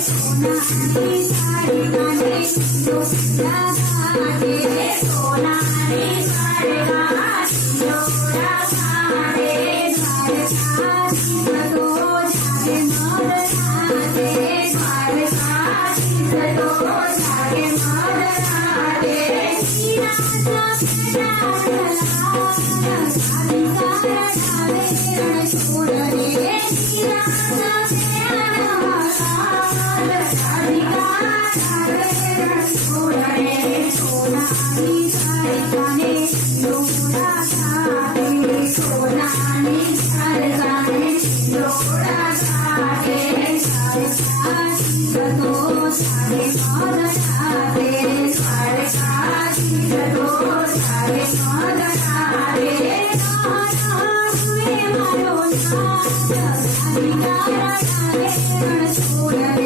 સોનાની સાડી કાને ડોરા કાઢે સોનાની સાડી કાને ડોરા કાઢે દ્વારકાથી ભગો જાગે મર રાધે દ્વારકાથી ભગો જાગે મર રાધે શ્રીનાથ